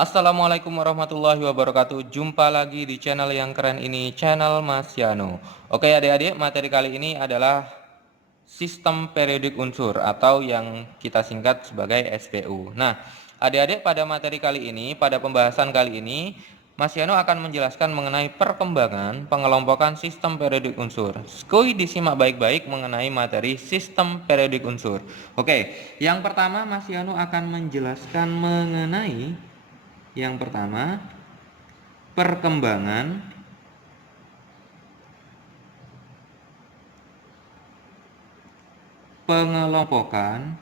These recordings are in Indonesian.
Assalamualaikum warahmatullahi wabarakatuh. Jumpa lagi di channel yang keren ini, channel Mas Yano. Oke adik-adik, materi kali ini adalah sistem periodik unsur atau yang kita singkat sebagai SPU. Nah, adik-adik, pada materi kali ini, pada pembahasan kali ini, Mas Yano akan menjelaskan mengenai perkembangan pengelompokan sistem periodik unsur. Skui disimak baik-baik mengenai materi sistem periodik unsur. Oke, yang pertama Mas Yano akan menjelaskan mengenai yang pertama, perkembangan pengelompokan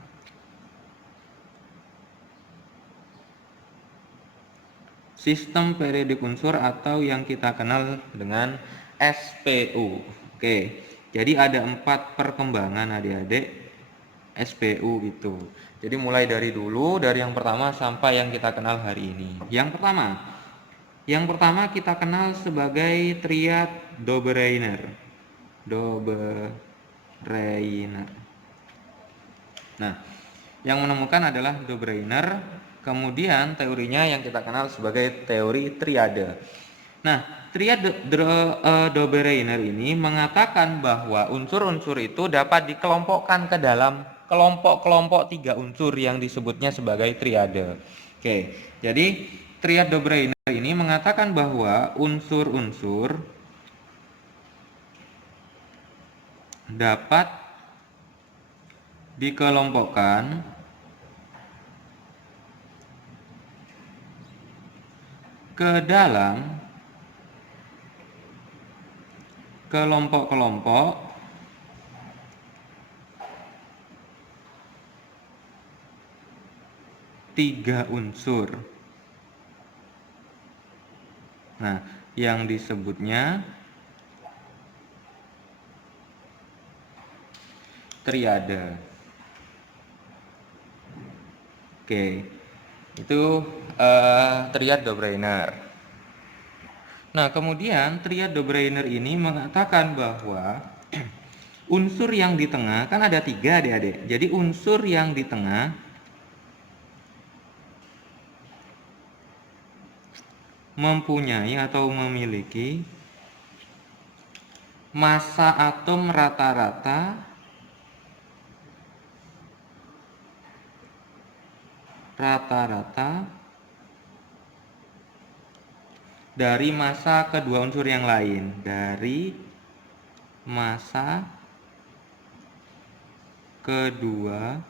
sistem periodik unsur atau yang kita kenal dengan SPU. Oke, jadi ada 4 perkembangan adik-adik SPU itu. Jadi mulai dari dulu, dari yang pertama sampai yang kita kenal hari ini. Yang pertama kita kenal sebagai triad Dobereiner. Nah, yang menemukan adalah Dobereiner. Kemudian teorinya yang kita kenal sebagai teori triade. Nah, triad Dobereiner ini mengatakan bahwa unsur-unsur itu dapat dikelompokkan ke dalam kelompok-kelompok 3 unsur yang disebutnya sebagai triade. Oke, jadi triad Dobereiner ini mengatakan bahwa unsur-unsur dapat dikelompokkan ke dalam kelompok-kelompok tiga unsur. Nah, yang disebutnya triade. Oke, itu triad Dobereiner. Nah, kemudian triad Dobereiner ini mengatakan bahwa unsur yang di tengah, kan ada 3 adik-adik. Jadi unsur yang di tengah mempunyai atau memiliki massa atom rata-rata dari massa kedua unsur yang lain, dari massa kedua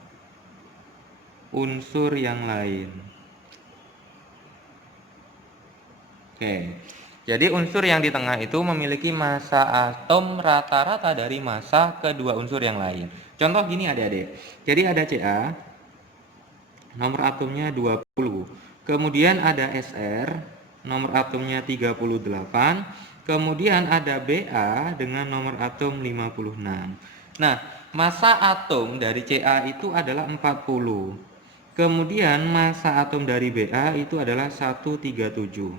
unsur yang lain. Oke, jadi unsur yang di tengah itu memiliki massa atom rata-rata dari massa kedua unsur yang lain. Contoh gini adik-adik, jadi ada Ca, nomor atomnya 20, kemudian ada Sr, nomor atomnya 38, kemudian ada Ba dengan nomor atom 56. Nah, massa atom dari Ca itu adalah 40. Kemudian massa atom dari Ba itu adalah 137.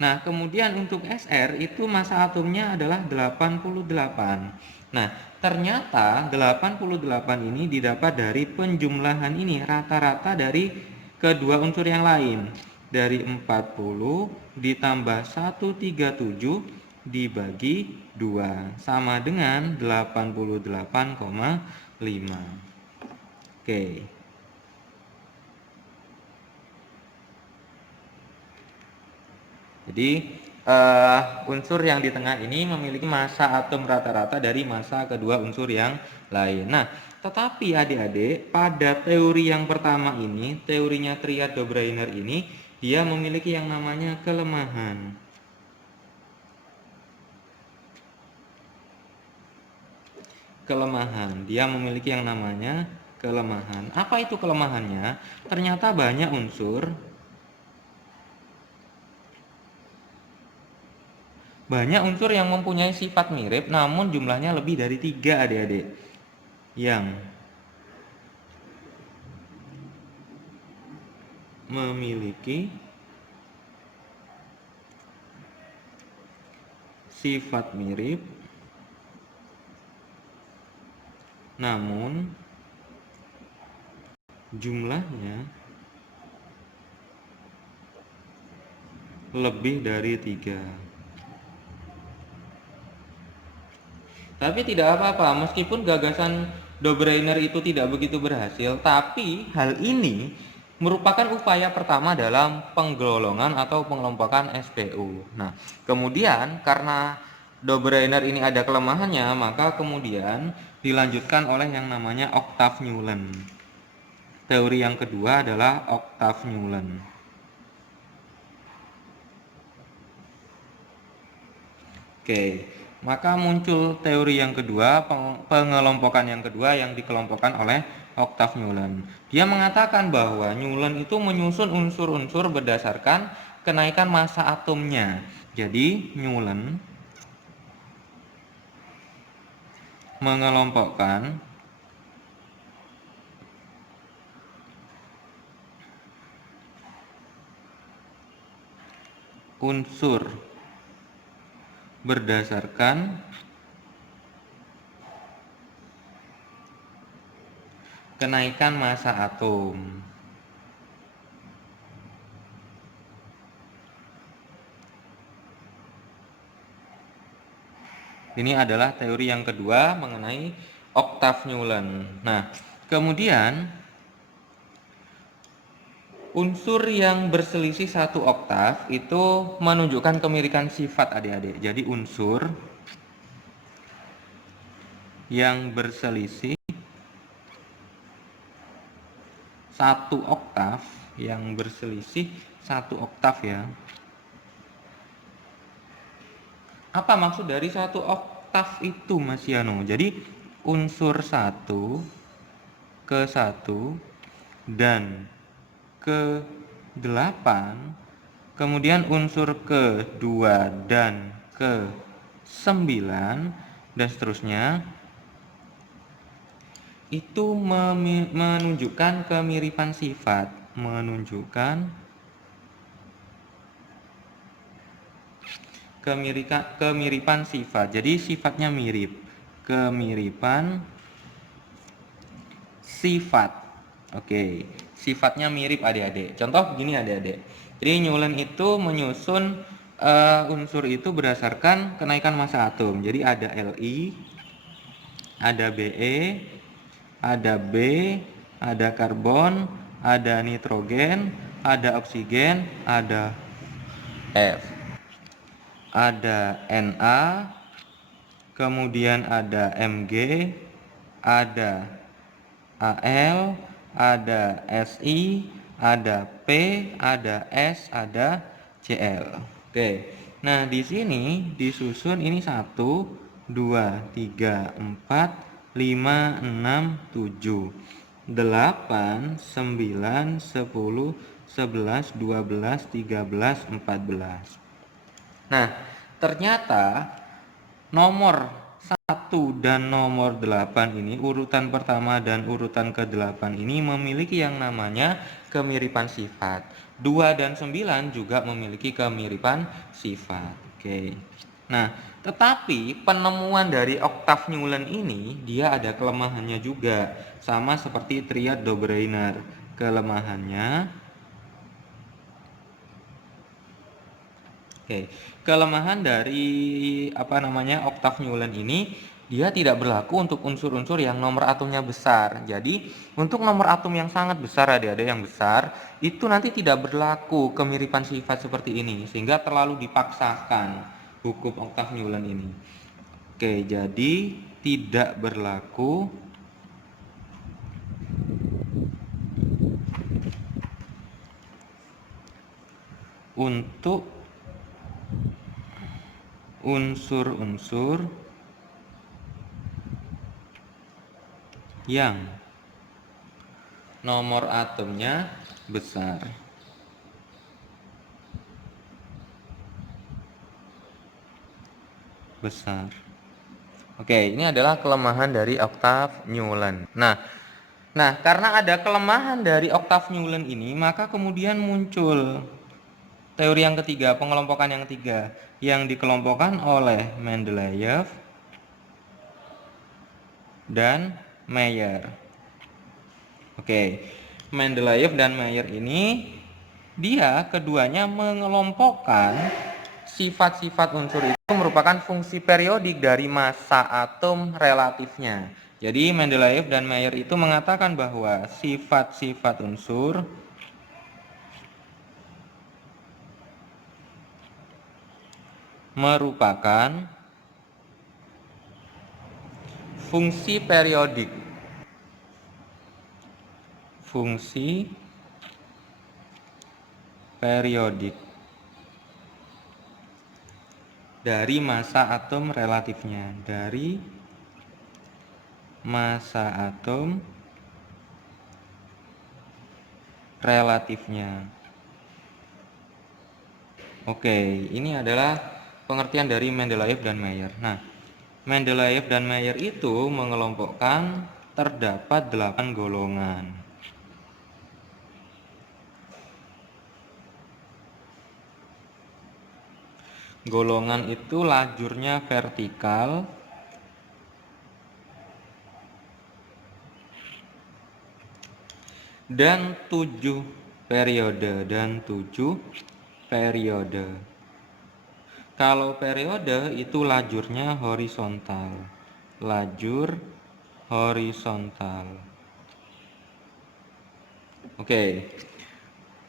Nah, kemudian untuk Sr itu massa atomnya adalah 88. Nah, ternyata 88 ini didapat dari penjumlahan ini rata-rata dari kedua unsur yang lain. Dari 40 ditambah 137 dibagi 2 sama dengan 88,5. Oke. Jadi unsur yang di tengah ini memiliki massa atom rata-rata dari massa kedua unsur yang lain. Nah, tetapi adik-adik, pada teori yang pertama ini, teorinya triad Dobereiner ini, dia memiliki yang namanya kelemahan. Dia memiliki yang namanya kelemahan. Apa itu kelemahannya? Ternyata banyak unsur yang mempunyai sifat mirip namun jumlahnya lebih dari 3 adik-adik. Yang memiliki sifat mirip namun jumlahnya lebih dari 3. Tapi tidak apa-apa, meskipun gagasan Dobereiner itu tidak begitu berhasil, tapi hal ini merupakan upaya pertama dalam penggolongan atau pengelompokan SPU. Nah, kemudian karena Dobereiner ini ada kelemahannya, maka kemudian dilanjutkan oleh yang namanya oktav Newland. Teori yang kedua adalah oktav Newland. Oke, maka muncul teori yang kedua, pengelompokan yang kedua yang dikelompokkan oleh oktav Newland. Dia mengatakan bahwa Newland itu menyusun unsur-unsur berdasarkan kenaikan massa atomnya. Jadi Newland mengelompokkan unsur berdasarkan kenaikan massa atom. Ini adalah teori yang kedua mengenai oktav Newland. Nah, kemudian unsur yang berselisih 1 oktav itu menunjukkan kemiripan sifat adik-adik. Jadi unsur yang berselisih 1 oktav, yang berselisih 1 oktav ya. Apa maksud dari 1 oktav itu, Mas Yano? Jadi unsur 1 ke 1 dan ke 8, kemudian unsur ke 2 dan ke 9 dan seterusnya, itu menunjukkan kemiripan sifat, kemiripan sifat. Jadi sifatnya mirip, kemiripan sifat. Oke, sifatnya mirip adik-adik. Contoh begini adik-adik. Jadi Newland itu menyusun unsur itu berdasarkan kenaikan massa atom. Jadi ada Li, ada Be, ada B, ada karbon, ada nitrogen, ada oksigen, ada F, ada Na, kemudian ada Mg, ada Al, ada Si, ada P, ada S, ada Cl. Oke. Nah, di sini disusun ini 1 2 3 4 5 6 7 8 9 10 11 12 13 14. Nah, ternyata nomor 1 dan nomor 8 ini, urutan pertama dan urutan ke-8 ini memiliki yang namanya kemiripan sifat. 2 dan 9 juga memiliki kemiripan sifat. Oke. Nah, tetapi penemuan dari oktav Newland ini dia ada kelemahannya juga, sama seperti triad Dobereiner. Kelemahan dari oktav Newland ini, dia tidak berlaku untuk unsur-unsur yang nomor atomnya besar. Jadi untuk nomor atom yang sangat besar, ada yang besar, itu nanti tidak berlaku kemiripan sifat seperti ini, sehingga terlalu dipaksakan hukum oktav Newland ini. Oke, jadi tidak berlaku untuk unsur-unsur yang nomor atomnya besar. Oke, ini adalah kelemahan dari oktav Newland. Nah, karena ada kelemahan dari oktav Newland ini, maka kemudian muncul teori yang ketiga, pengelompokan yang ketiga, yang dikelompokkan oleh Mendeleev dan Mayer. Oke, Mendeleev dan Mayer ini Dia keduanya mengelompokkan sifat-sifat unsur itu merupakan fungsi periodik dari massa atom relatifnya. Jadi Mendeleev dan Mayer itu mengatakan bahwa sifat-sifat unsur merupakan fungsi periodik. Fungsi periodik dari massa atom relatifnya. Dari massa atom relatifnya. Oke, ini adalah pengertian dari Mendeleev dan Mayer. Nah, Mendeleev dan Mayer itu mengelompokkan terdapat 8 golongan. Golongan itu lajurnya vertikal dan 7 periode Kalau periode itu lajurnya horizontal. Lajur horizontal. Oke.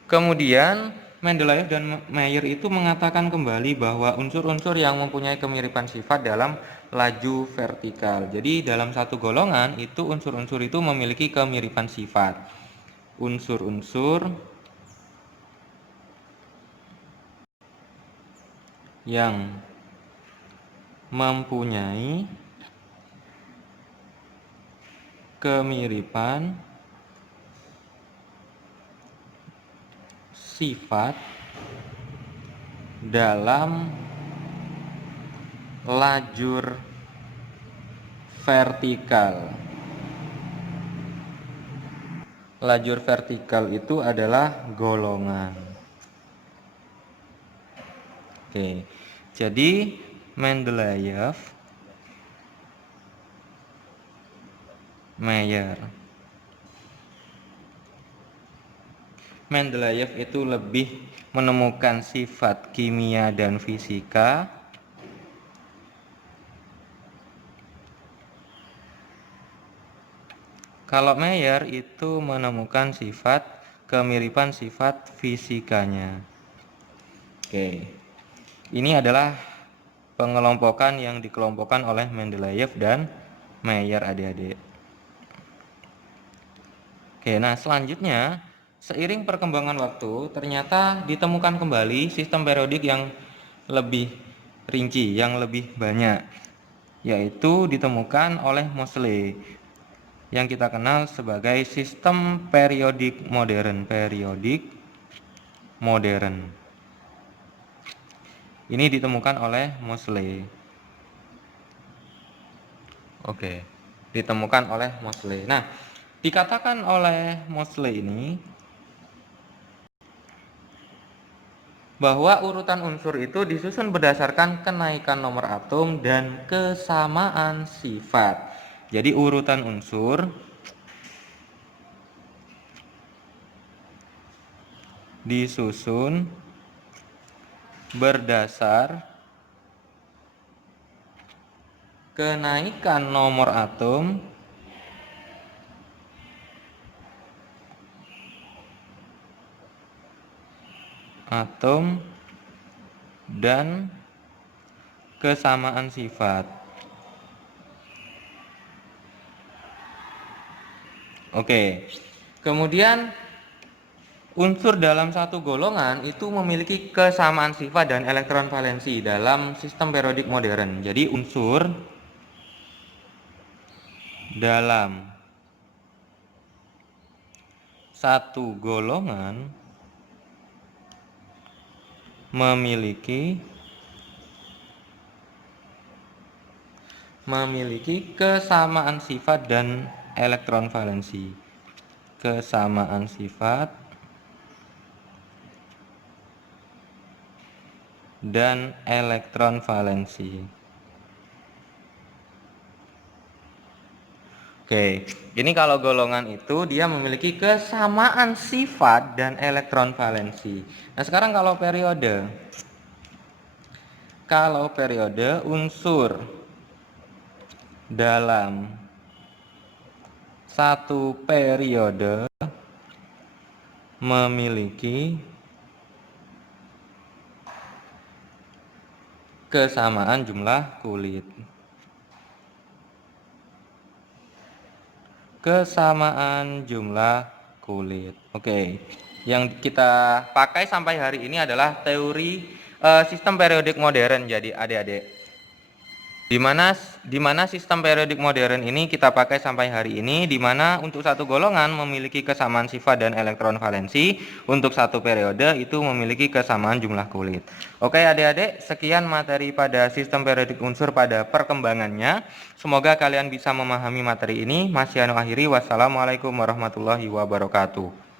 Kemudian Mendeleev dan Mayer itu mengatakan kembali bahwa unsur-unsur yang mempunyai kemiripan sifat dalam laju vertikal. Jadi dalam satu golongan itu unsur-unsur itu memiliki kemiripan sifat. Unsur-unsur yang mempunyai kemiripan sifat dalam lajur vertikal. Lajur vertikal itu adalah golongan. Oke. Jadi Mendeleev, Mayer. Mendeleev itu lebih menemukan sifat kimia dan fisika. Kalau Mayer itu menemukan sifat kemiripan sifat fisikanya. Oke. Ini adalah pengelompokan yang dikelompokkan oleh Mendeleev dan Mayer, adik-adik. Oke, nah selanjutnya seiring perkembangan waktu ternyata ditemukan kembali sistem periodik yang lebih rinci, yang lebih banyak, yaitu ditemukan oleh Moseley yang kita kenal sebagai sistem periodik modern. Ini ditemukan oleh Moseley. Oke, ditemukan oleh Moseley. Nah, dikatakan oleh Moseley ini bahwa urutan unsur itu disusun berdasarkan kenaikan nomor atom dan kesamaan sifat. Jadi urutan unsur disusun berdasar kenaikan nomor atom dan kesamaan sifat. Oke. Kemudian unsur dalam satu golongan itu memiliki kesamaan sifat dan elektron valensi dalam sistem periodik modern. Jadi unsur dalam satu golongan memiliki kesamaan sifat dan elektron valensi. Kesamaan sifat dan elektron valensi. Oke, ini kalau golongan itu dia memiliki kesamaan sifat dan elektron valensi. Nah, sekarang kalau periode unsur dalam satu periode memiliki kesamaan jumlah kulit. Kesamaan jumlah kulit. Oke. Yang kita pakai sampai hari ini adalah teori sistem periodik modern. Jadi adik-adik, di mana sistem periodik modern ini kita pakai sampai hari ini, di mana untuk satu golongan memiliki kesamaan sifat dan elektron valensi, untuk satu periode itu memiliki kesamaan jumlah kulit. Oke adik-adik, sekian materi pada sistem periodik unsur pada perkembangannya. Semoga kalian bisa memahami materi ini. Mas Yano akhiri, wassalamualaikum warahmatullahi wabarakatuh.